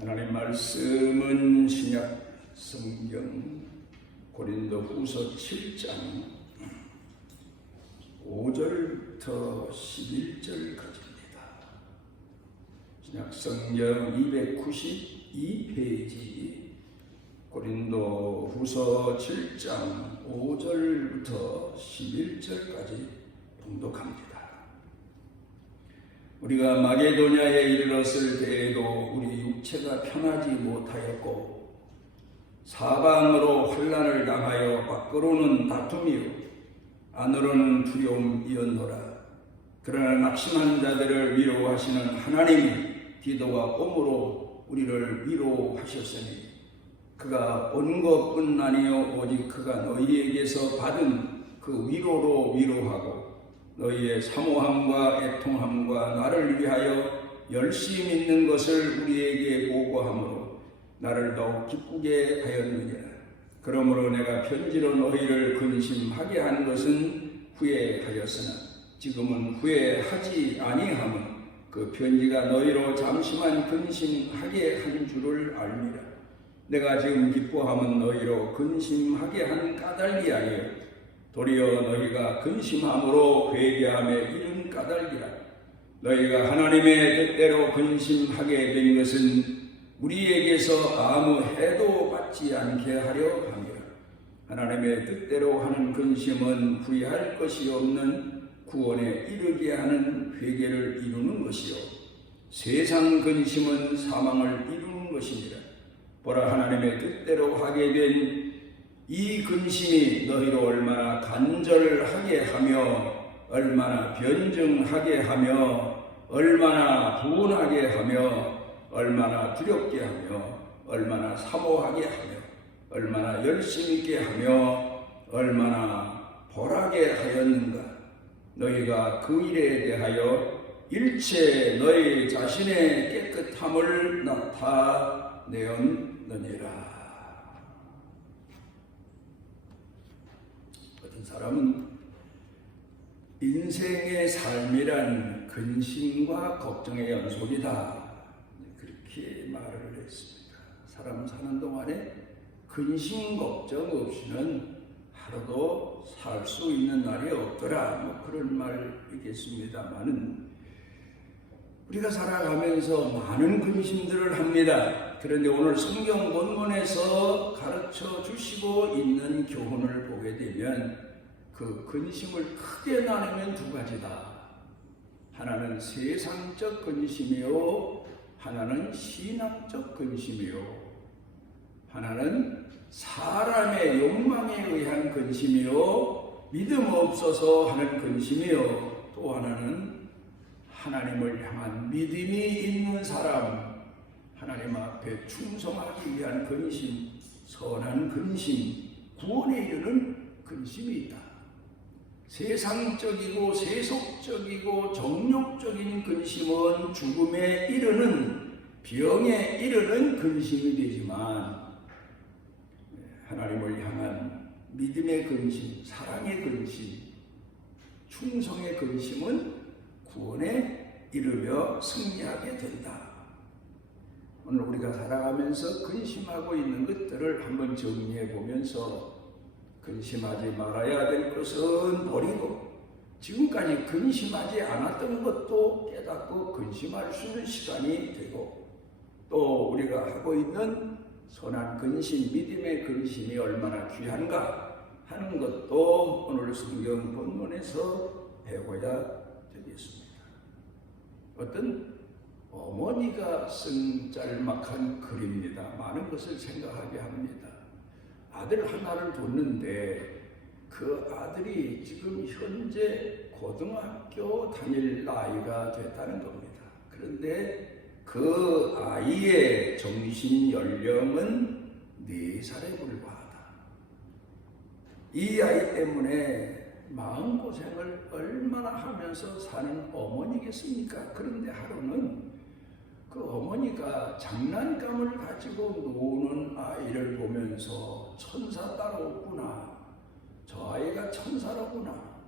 하나님 말씀은 신약 성경 고린도후서 7장 5절부터 11절까지입니다. 신약 성경 292페이지 고린도후서 7장 5절부터 11절까지 봉독합니다. 우리가 마게도냐에 이르렀을 때에도 우리 육체가 편하지 못하였고 사방으로 환난을 당하여 밖으로는 다툼이요 안으로는 두려움이었노라. 그러나 낙심한 자들을 위로하시는 하나님이 디도가 오므로 우리를 위로하셨으니 그가 온 것뿐 아니요 오직 그가 너희에게서 받은 그 위로로 위로하고 너희의 사모함과 애통함과 나를 위하여 열심히 믿는 것을 우리에게 보고하므로 나를 더욱 기쁘게 하였느니라. 그러므로 내가 편지로 너희를 근심하게 한 것은 후회하였으나 지금은 후회하지 아니함은 그 편지가 너희로 잠시만 근심하게 한 줄을 알미라. 내가 지금 기뻐함은 너희로 근심하게 한 까닭이 아니요 도리어 너희가 근심함으로 회개함에 이른 까닭이라. 너희가 하나님의 뜻대로 근심하게 된 것은 우리에게서 아무 해도 받지 않게 하려 함이라. 하나님의 뜻대로 하는 근심은 후회할 것이 없는 구원에 이르게 하는 회개를 이루는 것이요 세상 근심은 사망을 이루는 것이니라. 보라, 하나님의 뜻대로 하게 된 이 근심이 너희로 얼마나 간절하게 하며 얼마나 변증하게 하며 얼마나 분하게 하며 얼마나 두렵게 하며 얼마나 사모하게 하며 얼마나 열심 있게 하며 얼마나 벌하게 하였는가. 너희가 그 일에 대하여 일체 너희 자신의 깨끗함을 나타내었느니라. 어떤 사람은 인생의 삶이란 근심과 걱정의 연속이다, 그렇게 말을 했습니다. 사람 사는 동안에 근심 걱정 없이는 하루도 살 수 있는 날이 없더라, 그런 말이겠습니다만은 우리가 살아가면서 많은 근심들을 합니다. 그런데 오늘 성경 본문에서 가르쳐 주시고 있는 교훈을 보게 되면 그 근심을 크게 나누면 두 가지다. 하나는 세상적 근심이요, 하나는 신앙적 근심이요. 하나는 사람의 욕망에 의한 근심이요, 믿음 없어서 하는 근심이요. 또 하나는 하나님을 향한 믿음이 있는 사람, 하나님 앞에 충성하기 위한 근심, 선한 근심, 구원에 이르는 근심이 있다. 세상적이고 세속적이고 정욕적인 근심은 죽음에 이르는, 병에 이르는 근심이 되지만 하나님을 향한 믿음의 근심, 사랑의 근심, 충성의 근심은 구원에 이르며 승리하게 된다. 오늘 우리가 살아가면서 근심하고 있는 것들을 한번 정리해 보면서 근심하지 말아야 될 것은 버리고 지금까지 근심하지 않았던 것도 깨닫고 근심할 수 있는 시간이 되고, 또 우리가 하고 있는 선한 근심, 믿음의 근심이 얼마나 귀한가 하는 것도 오늘 성경 본문에서 배워야 되겠습니다. 어떤 어머니가 쓴 짤막한 글입니다. 많은 것을 생각하게 합니다. 아들 하나를 뒀는데 그 아들이 지금 현재 고등학교 다닐 나이가 됐다는 겁니다. 그런데 그 아이의 정신 연령은 4살에 불과하다. 이 아이 때문에 마음고생을 얼마나 하면서 사는 어머니겠습니까? 그런데 하루는 그 어머니가 장난감을 가지고 노는 아이를 보면서 천사 따라오구나, 저 아이가 천사로구나,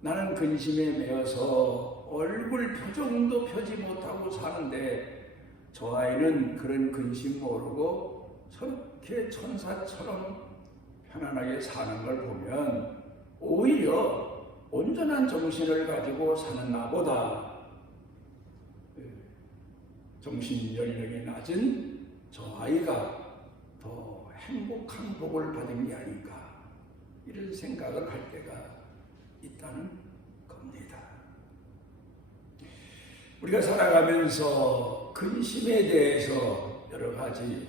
나는 근심에 매여서 얼굴 표정도 펴지 못하고 사는데 저 저 아이는 그런 근심 모르고 저렇게 천사처럼 편안하게 사는 걸 보면 오히려 온전한 정신을 가지고 사는 나보다 정신 연령이 낮은 저 아이가 더 행복한 복을 받은 게 아닌가, 이런 생각을 할 때가 있다는 겁니다. 우리가 살아가면서 근심에 대해서 여러 가지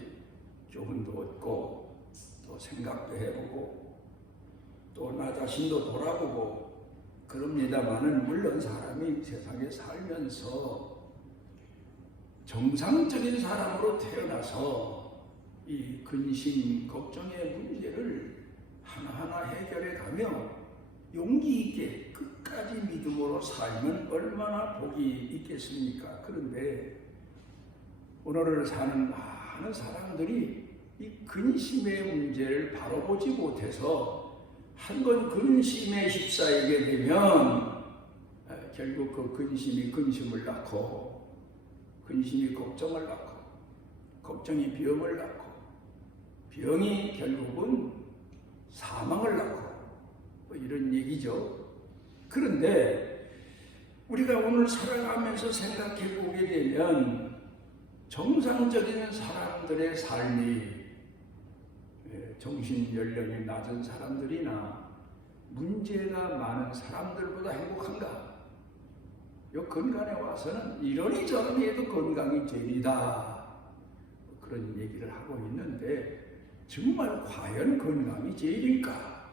교훈도 얻고 또 생각도 해보고 또 나 자신도 돌아보고 그럽니다마는, 물론 사람이 세상에 살면서 정상적인 사람으로 태어나서 이 근심, 걱정의 문제를 하나하나 해결해 가며 용기 있게 끝까지 믿음으로 살면 얼마나 복이 있겠습니까? 그런데 오늘을 사는 많은 사람들이 이 근심의 문제를 바로 보지 못해서 한 번 근심에 휩싸이게 되면 결국 그 근심이 근심을 낳고, 근심이 걱정을 낳고, 걱정이 병을 낳고, 병이 결국은 사망을 낳고, 뭐 이런 얘기죠. 그런데 우리가 오늘 살아가면서 생각해 보게 되면 정상적인 사람들의 삶이, 정신 연령이 낮은 사람들이나 문제가 많은 사람들보다 행복한가? 요 건강에 와서는 이러니 저러니 해도 건강이 제일이다, 그런 얘기를 하고 있는데, 정말 과연 건강이 제일일까?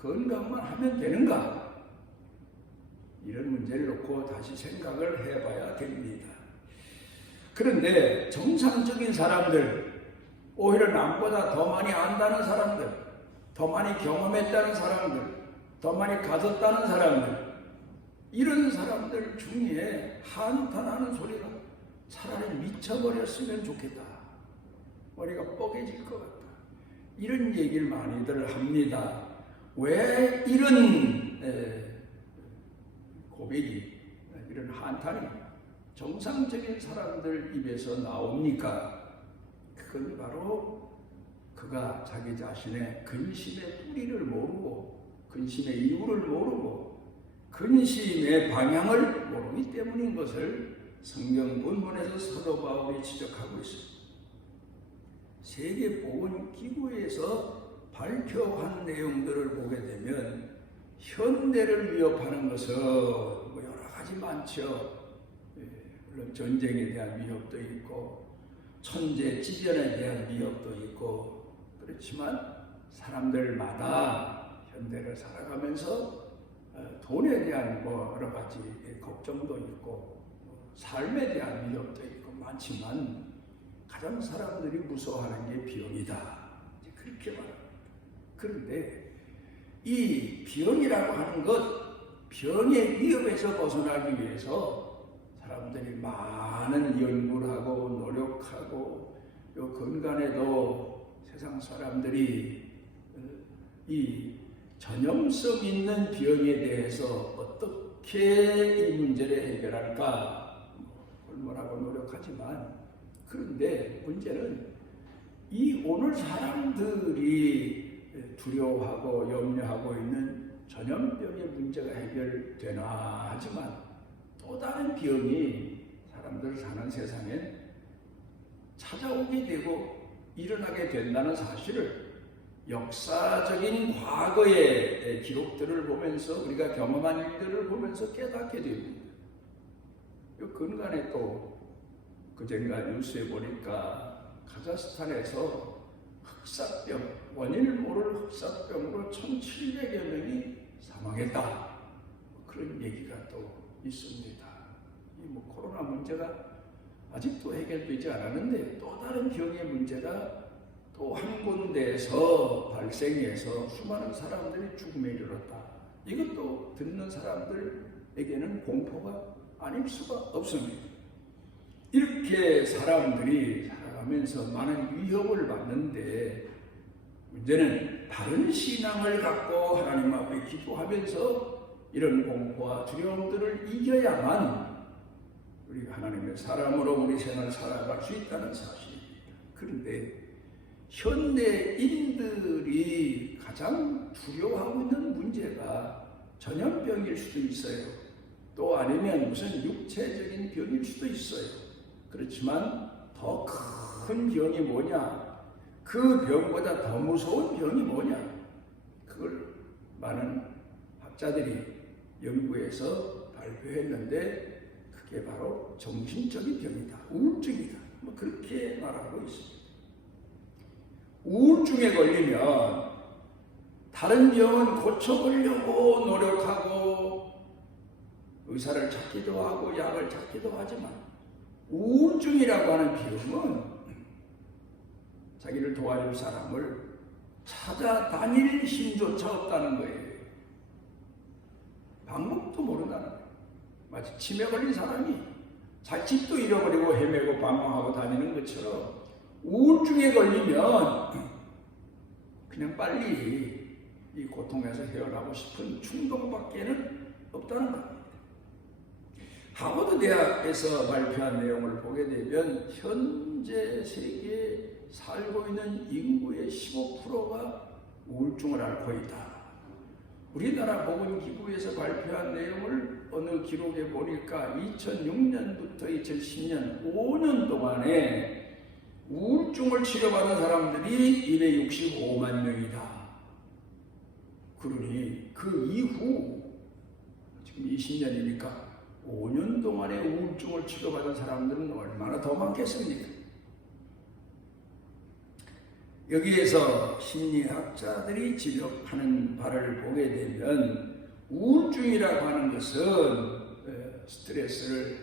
건강만 하면 되는가? 이런 문제를 놓고 다시 생각을 해봐야 됩니다. 그런데 정상적인 사람들, 오히려 남보다 더 많이 안다는 사람들, 더 많이 경험했다는 사람들, 더 많이 가졌다는 사람들, 이런 사람들 중에 한탄하는 소리가 차라리 미쳐버렸으면 좋겠다, 머리가 뻐개질 것 같다, 이런 얘기를 많이들 합니다. 왜 이런 고백이, 이런 한탄이 정상적인 사람들 입에서 나옵니까? 그건 바로 그가 자기 자신의 근심의 뿌리를 모르고, 근심의 이유를 모르고, 근심의 방향을 모르기 때문인 것을 성경 본문에서 사도 바울이 지적하고 있습니다. 세계보건기구에서 발표한 내용들을 보게 되면 현대를 위협하는 것은 뭐 여러 가지 많죠. 물론 전쟁에 대한 위협도 있고 천재지변에 대한 위협도 있고, 그렇지만 사람들마다 현대를 살아가면서 돈에 대한 뭐 여러 가지 걱정도 있고 삶에 대한 위협도 있고 많지만, 가장 사람들이 무서워하는 게 병이다, 그렇게 말합니다. 그런데 이 병이라고 하는 것, 병의 위협에서 벗어나기 위해서 사람들이 많은 연구를 하고 노력하고, 요 근간에도 세상 사람들이 이 전염성 있는 병에 대해서 어떻게 이 문제를 해결할까 뭐라고 노력하지만, 그런데 문제는 이 오늘 사람들이 두려워하고 염려하고 있는 전염병의 문제가 해결되나 하지만, 또 다른 병이 사람들 사는 세상에 찾아오게 되고 일어나게 된다는 사실을 역사적인 과거의 기록들을 보면서, 우리가 경험한 일들을 보면서 깨닫게 됩니다. 이 근간에 또 그젠가 뉴스에 보니까 카자흐스탄에서 흑사병, 원인을 모를 흑사병으로 1,700여 명이 사망했다, 그런 얘기가 또 있습니다. 이 뭐 코로나 문제가 아직도 해결되지 않았는데 또 다른 병의 문제가 또 한 군데에서 발생해서 수많은 사람들이 죽음에 이르렀다. 이것도 듣는 사람들에게는 공포가 아닐 수가 없습니다. 이렇게 사람들이 살아가면서 많은 위협을 받는데, 문제는 바른 신앙을 갖고 하나님 앞에 기도하면서 이런 공포와 두려움들을 이겨야만 우리가 하나님의 사람으로 우리 생활을 살아갈 수 있다는 사실입니다. 그런데 현대인들이 가장 두려워하고 있는 문제가 전염병일 수도 있어요. 또 아니면 무슨 육체적인 병일 수도 있어요. 그렇지만 더 큰 병이 뭐냐? 그 병보다 더 무서운 병이 뭐냐? 그걸 많은 학자들이 연구해서 발표했는데 그게 바로 정신적인 병이다. 우울증이다. 뭐 그렇게 말하고 있습니다. 우울증에 걸리면 다른 병은 고쳐보려고 노력하고 의사를 찾기도 하고 약을 찾기도 하지만 우울증이라고 하는 병은 자기를 도와줄 사람을 찾아다닐 힘조차 없다는 거예요. 방법도 모른다는 거예요. 마치 치매 걸린 사람이 자기 집도 잃어버리고 헤매고 방황하고 다니는 것처럼 우울증에 걸리면 그냥 빨리 이 고통에서 헤어나고 싶은 충동밖에는 없다는 겁니다. 하버드 대학에서 발표한 내용을 보게 되면 현재 세계에 살고 있는 인구의 15%가 우울증을 앓고 있다. 우리나라 보건기구에서 발표한 내용을 어느 기록에 보니까 2006년부터 2010년 5년 동안에 우울증을 치료받은 사람들이 265만 명이다. 그러니 그 이후 지금 20년이니까 5년 동안에 우울증을 치료받은 사람들은 얼마나 더 많겠습니까? 여기에서 심리학자들이 지적하는 바를 보게 되면 우울증이라고 하는 것은 스트레스를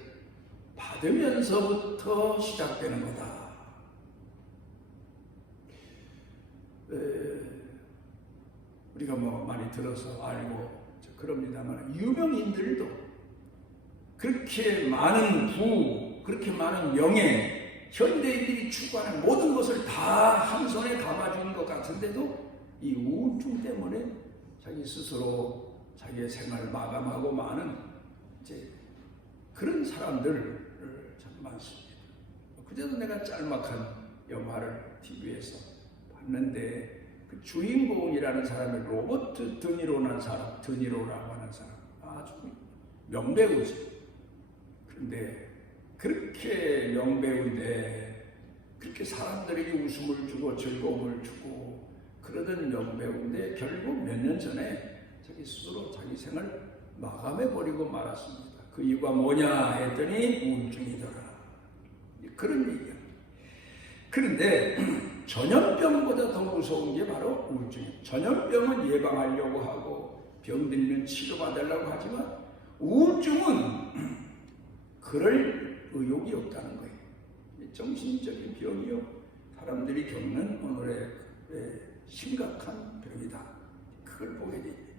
받으면서부터 시작되는 거다. 우리가 뭐 많이 들어서 알고 그럽니다만 유명인들도 그렇게 많은 그렇게 많은 명예, 현대인들이 추구하는 모든 것을 다 한 손에 감아주는 것 같은데도 이 우울증 때문에 자기 스스로 자기의 생활을 마감하고 마는 이제 그런 사람들 참 많습니다. 그때도 내가 짤막한 영화를 TV에서 봤는데 그 주인공이라는 사람이 로버트 드니로라고 하는 사람 아주 명배우지. 그런데 그렇게 명배우인데 그렇게 사람들에게 웃음을 주고 즐거움을 주고 그러던 명배우인데 결국 몇 년 전에 자기 스스로 자기 생을 마감해버리고 말았습니다. 그 이유가 뭐냐 했더니 우울증이더라. 그런 얘기야. 그런데 전염병보다 더 무서운 게 바로 우울증이에요. 전염병은 예방하려고 하고 병들면 치료받으려고 하지만 우울증은 그럴 의욕이 없다는 거예요. 정신적인 병이요. 사람들이 겪는 오늘의 심각한 병이다. 그걸 보게 됩니다.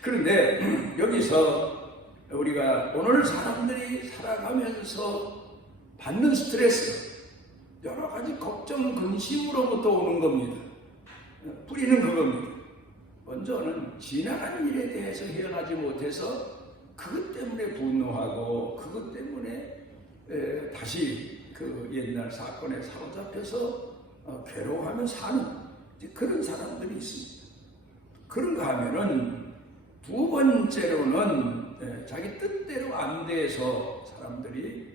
그런데 여기서 우리가 오늘 사람들이 살아가면서 받는 스트레스, 여러 가지 걱정, 근심으로부터 오는 겁니다. 뿌리는 그겁니다. 먼저는 지나간 일에 대해서 헤어나지 못해서 그것 때문에 분노하고 그것 때문에 다시 그 옛날 사건에 사로잡혀서 괴로워하며 사는 그런 사람들이 있습니다. 그런가 하면은 두 번째로는 자기 뜻대로 안 돼서 사람들이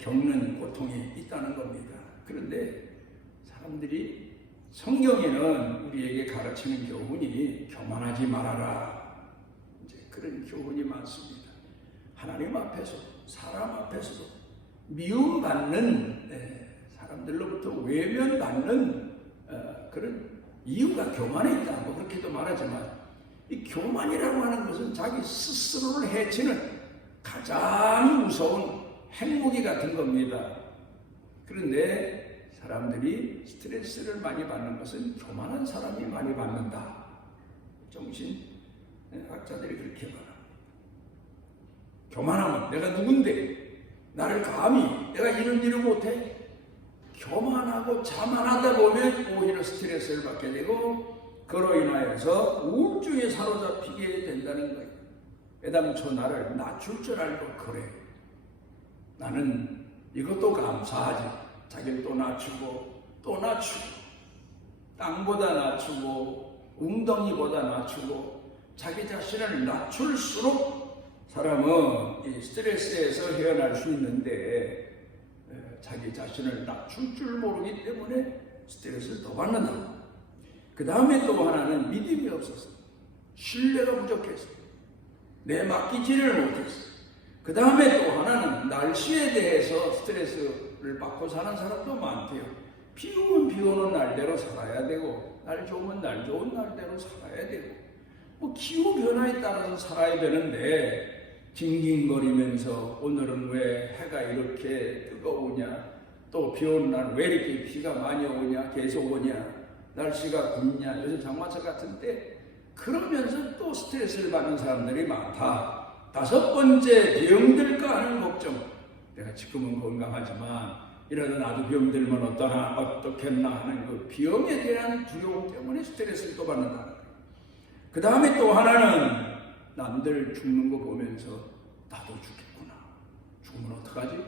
겪는 고통이 있다는 겁니다. 그런데 사람들이 성경에는 우리에게 가르치는 교훈이 교만하지 말아라. 이제 그런 교훈이 많습니다. 하나님 앞에서 사람 앞에서도 미움받는 사람들로부터 외면받는 그런 이유가 교만에 있다. 뭐 그렇게도 말하지만 이 교만이라고 하는 것은 자기 스스로를 해치는 가장 무서운 핵무기 같은 겁니다. 그런데 사람들이 스트레스를 많이 받는 것은 교만한 사람이 많이 받는다. 정신학자들이 그렇게 말합니다. 교만하면 내가 누군데? 나를 감히 내가 이런 일을 못해? 교만하고 자만하다 보면 오히려 스트레스를 받게 되고 그로 인하여서 우울증에 사로잡히게 된다는 거예요. 애당초 나를 낮출 줄 알고 그래. 나는 이것도 감사하지. 자기를 또 낮추고 또 낮추고 땅보다 낮추고 웅덩이보다 낮추고 자기 자신을 낮출수록 사람은 이 스트레스에서 헤어날 수 있는데 자기 자신을 낮출 줄 모르기 때문에 스트레스를 더 받는다. 그 다음에 또 하나는 믿음이 없었어. 신뢰가 부족했어. 내 맡기지를 못했어. 그 다음에 또 하나는 날씨에 대해서 스트레스를 받고 사는 사람도 많대요. 비 오면 비 오는 날대로 살아야 되고 날 좋으면 날 좋은 날대로 살아야 되고 뭐 기후 변화에 따라서 살아야 되는데 징징거리면서 오늘은 왜 해가 이렇게 뜨거우냐, 또 비 오는 날 왜 이렇게 비가 많이 오냐, 계속 오냐, 날씨가 굽냐, 요즘 장마철 같은데 그러면서 또 스트레스를 받는 사람들이 많다. 다섯 번째, 병들까 하는 걱정. 내가 지금은 건강하지만 이러다 나도 병들면 어떻겠나 하는 그 병에 대한 두려움 때문에 스트레스를 또 받는다. 그 다음에 또 하나는 남들 죽는 거 보면서 나도 죽겠구나. 죽으면 어떡하지?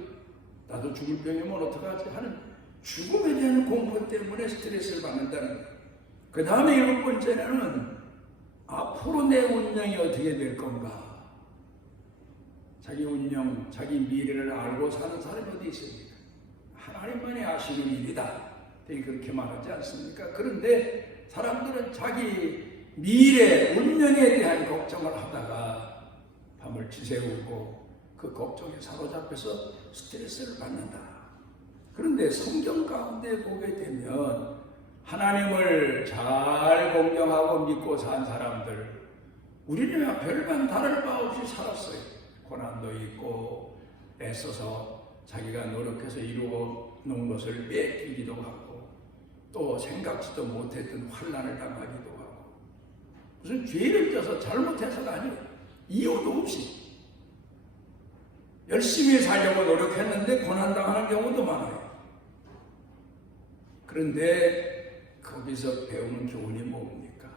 나도 죽을 병이면 어떡하지? 하는 죽음에 대한 공포 때문에 스트레스를 받는다는 거예요. 그 다음에 일곱 번째는 앞으로 내 운명이 어떻게 될 건가? 자기 운명, 자기 미래를 알고 사는 사람이 어디 있습니까? 하나님만이 아시는 일이다. 되게 그렇게 말하지 않습니까? 그런데 사람들은 자기 미래, 운명에 대한 걱정을 하다가 밤을 지새우고 그 걱정에 사로잡혀서 스트레스를 받는다. 그런데 성경 가운데 보게 되면 하나님을 잘 공경하고 믿고 산 사람들, 우리는 별반 다를 바 없이 살았어요. 고난도 있고 애써서 자기가 노력해서 이루어 놓은 것을 뺏기기도 하고 또 생각지도 못했던 환난을 당하기도 하고 무슨 죄를 져서 잘못해서가 아니에요. 이유도 없이 열심히 살려고 노력했는데 고난당하는 경우도 많아요. 그런데 거기서 배우는 교훈이 뭡니까?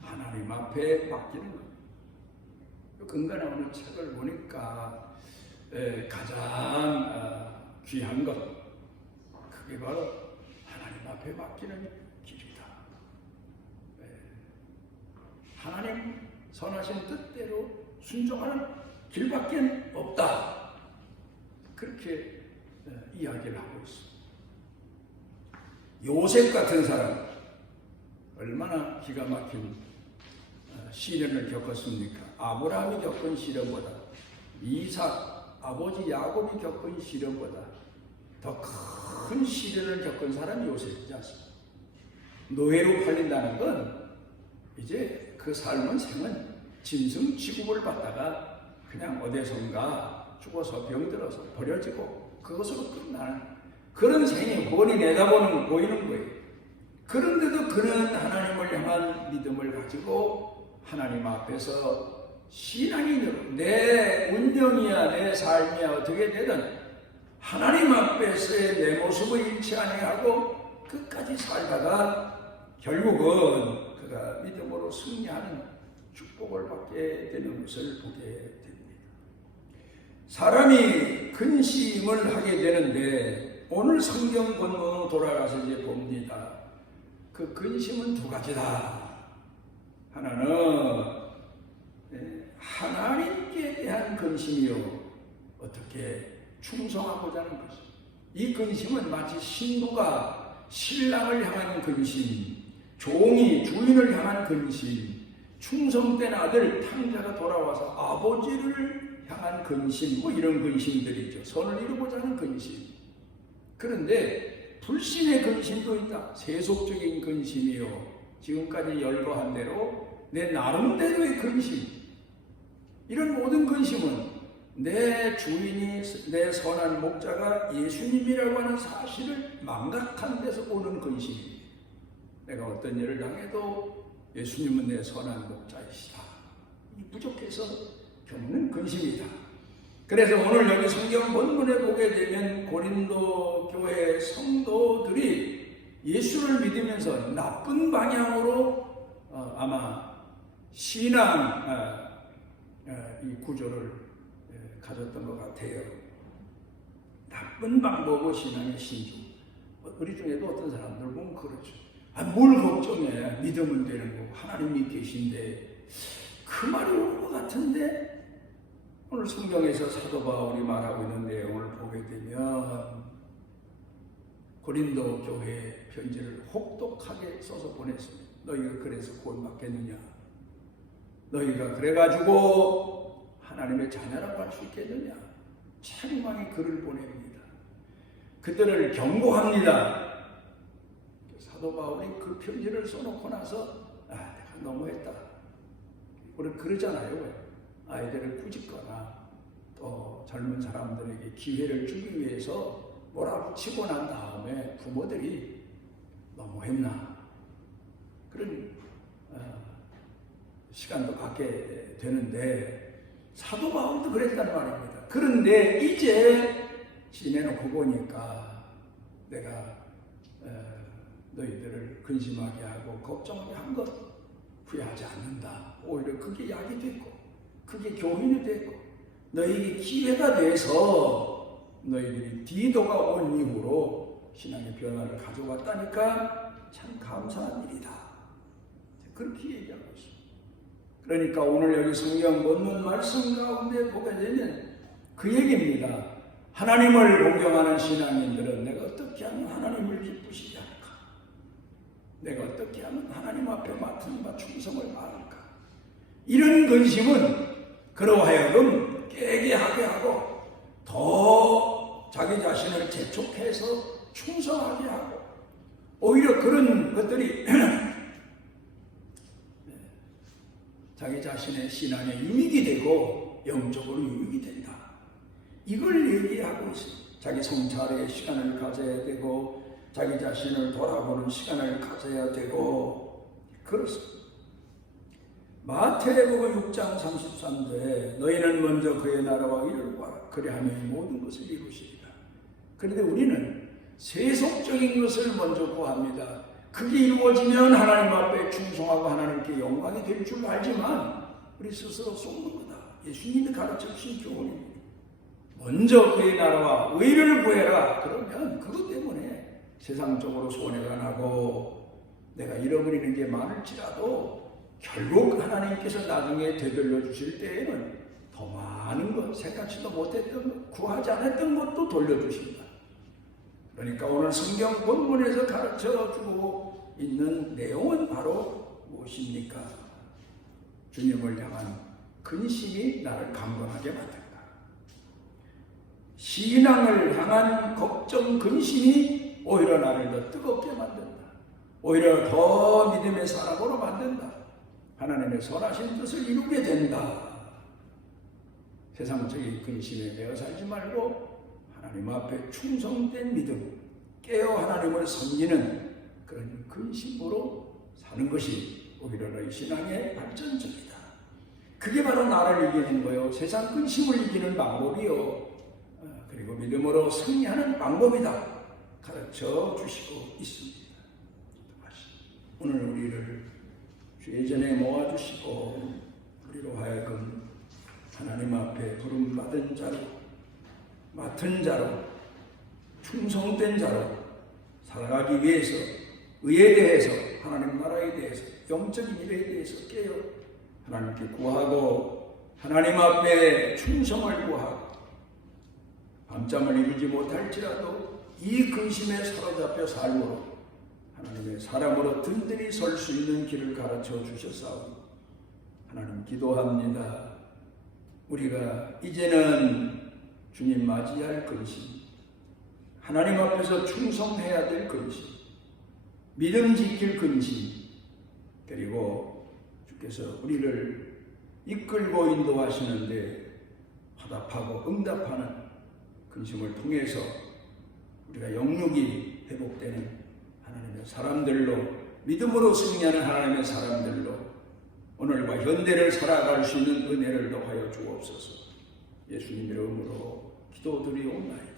하나님 앞에 맡기는 거예요. 근간에 어느 책을 보니까 가장 귀한 것, 그게 바로 하나님 앞에 맡기는 길이다. 하나님 선하신 뜻대로 순종하는 길밖에 없다. 그렇게 이야기를 하고 있습니다. 요셉 같은 사람 얼마나 기가 막힌 시련을 겪었습니까? 아브라함이 겪은 시련보다 이삭, 아버지 야곱이 겪은 시련보다 더 큰 시련을 겪은 사람이 요셉이지 않습니까? 노예로 팔린다는 건 이제 그 삶은 생은 짐승 취급을 받다가 그냥 어디선가 죽어서 병들어서 버려지고 그것으로 끝나는 그런 생이 훤히 내다보는 보이는 거예요. 그런데도 그는 하나님을 향한 믿음을 가지고 하나님 앞에서 신앙인으로 내 운명이야 내 삶이야 어떻게 되든 하나님 앞에서의 내 모습을 잃지 아니하고 끝까지 살다가 결국은 그가 믿음으로 승리하는 축복을 받게 되는 것을 보게 됩니다. 사람이 근심을 하게 되는데 오늘 성경 본문으로 돌아가서 이제 봅니다. 그 근심은 두 가지다. 하나는 하나님께 대한 근심이요, 어떻게 충성하고자 하는 것입니다. 이 근심은 마치 신부가 신랑을 향한 근심, 종이 주인을 향한 근심, 충성된 아들 탕자가 돌아와서 아버지를 향한 근심, 뭐 이런 근심들이죠. 선을 이루고자 하는 근심. 그런데 불신의 근심도 있다. 세속적인 근심이요, 지금까지 열거한 대로 내 나름대로의 근심. 이런 모든 근심은 내 주인이 내 선한 목자가 예수님이라고 하는 사실을 망각한 데서 오는 근심입니다. 내가 어떤 일을 당해도 예수님은 내 선한 목자이시다. 부족해서 겪는 근심이다. 그래서 오늘 여기 성경 본문에 보게 되면 고린도 교회 성도들이 예수를 믿으면서 나쁜 방향으로 아마 신앙 이 구조를 가졌던 것 같아요. 나쁜 방법은 신앙의 신중. 우리 중에도 어떤 사람들 보면 그렇죠. 뭘 걱정해. 믿으면 되는 거고 하나님이 계신데. 그 말이 올 것 같은데 오늘 성경에서 사도 바울이 말하고 있는 내용을 보게 되면 고린도 교회에 편지를 혹독하게 써서 보냈습니다. 너희가 그래서 구원받겠느냐? 너희가 그래가지고 하나님의 자녀라고 할 수 있겠느냐? 책망의 글을 보냅니다. 그들을 경고합니다. 사도 바울이 그 편지를 써놓고 나서 내가 너무했다. 우리 그러잖아요. 왜? 아이들을 꾸짖거나 또 젊은 사람들에게 기회를 주기 위해서 몰아붙이고 난 다음에 부모들이 너무했나 그런 시간도 갖게 되는데 사도 바울도 그랬단 말입니다. 그런데 이제 지내놓고 보니까 내가 너희들을 근심하게 하고 걱정하게 한 것 후회하지 않는다. 오히려 그게 약이 됐고 그게 교훈이 됐고 너희에게 기회가 돼서 너희들이 디도가 온 이후로 신앙의 변화를 가져왔다니까 참 감사한 일이다. 그렇게 얘기하고 있습니다. 그러니까 오늘 여기 성경 본문 말씀 가운데 보게 되면 그 얘기입니다. 하나님을 공경하는 신앙인들은 내가 어떻게 하면 하나님을 기쁘시게 할까? 내가 어떻게 하면 하나님 앞에 맡은 바 충성을 다할까? 이런 근심은 그러하여금 깨게하게 하고 더 자기 자신을 재촉해서 충성하게 하고 오히려 그런 것들이 자기 자신의 신앙에 유익이 되고 영적으로 유익이 된다. 이걸 얘기하고 있습니다. 자기 성찰의 시간을 가져야 되고 자기 자신을 돌아보는 시간을 가져야 되고 그렇습니다. 마태복음 6장 33절에 너희는 먼저 그의 나라와 의를 구하라. 그리하면 모든 것을 이루시리라. 그런데 우리는 세속적인 것을 먼저 구합니다. 그게 이루어지면 하나님 앞에 충성하고 하나님께 영광이 될 줄 알지만 우리 스스로 속는 거다. 예수님이 가르쳐 주신 교훈입니다. 먼저 그의 나라와 의를 구해라. 그러면 그것 때문에 세상적으로 손해가 나고 내가 잃어버리는 게 많을지라도 결국 하나님께서 나중에 되돌려 주실 때에는 더 많은 것, 생각지도 못했던 것, 구하지 않았던 것도 돌려주신다. 그러니까 오늘 성경 본문에서 가르쳐주고 있는 내용은 바로 무엇입니까? 주님을 향한 근심이 나를 강건하게 만든다. 신앙을 향한 걱정, 근심이 오히려 나를 더 뜨겁게 만든다. 오히려 더 믿음의 사람으로 만든다. 하나님의 선하신 뜻을 이루게 된다. 세상적인 근심에 매어 살지 말고 하나님 앞에 충성된 믿음, 깨어 하나님을 섬기는 그런 근심으로 사는 것이 오히려 너희 신앙의 발전적이다. 그게 바로 나를 이기는 거요. 세상 근심을 이기는 방법이요. 그리고 믿음으로 승리하는 방법이다. 가르쳐 주시고 있습니다. 오늘 우리를 주의 전에 모아주시고 우리로 하여금 하나님 앞에 부름받은 자로 맡은 자로 충성된 자로 살아가기 위해서 의에 대해서 하나님 나라에 대해서 영적인 일에 대해서 깨어 하나님께 구하고 하나님 앞에 충성을 구하고 밤잠을 이루지 못할지라도 이 근심에 사로잡혀 삶으로 하나님의 사람으로 든든히 설 수 있는 길을 가르쳐 주셨사오니 하나님 기도합니다. 우리가 이제는 주님 맞이할 근심, 하나님 앞에서 충성해야 될 근심, 믿음 지킬 근심, 그리고 주께서 우리를 이끌고 인도하시는데 화답하고 응답하는 근심을 통해서 우리가 영육이 회복되는 하나님의 사람들로 믿음으로 승리하는 하나님의 사람들로 오늘과 현대를 살아갈 수 있는 은혜를 더하여 주옵소서. 예수님 이름으로 기도드리옵나이다.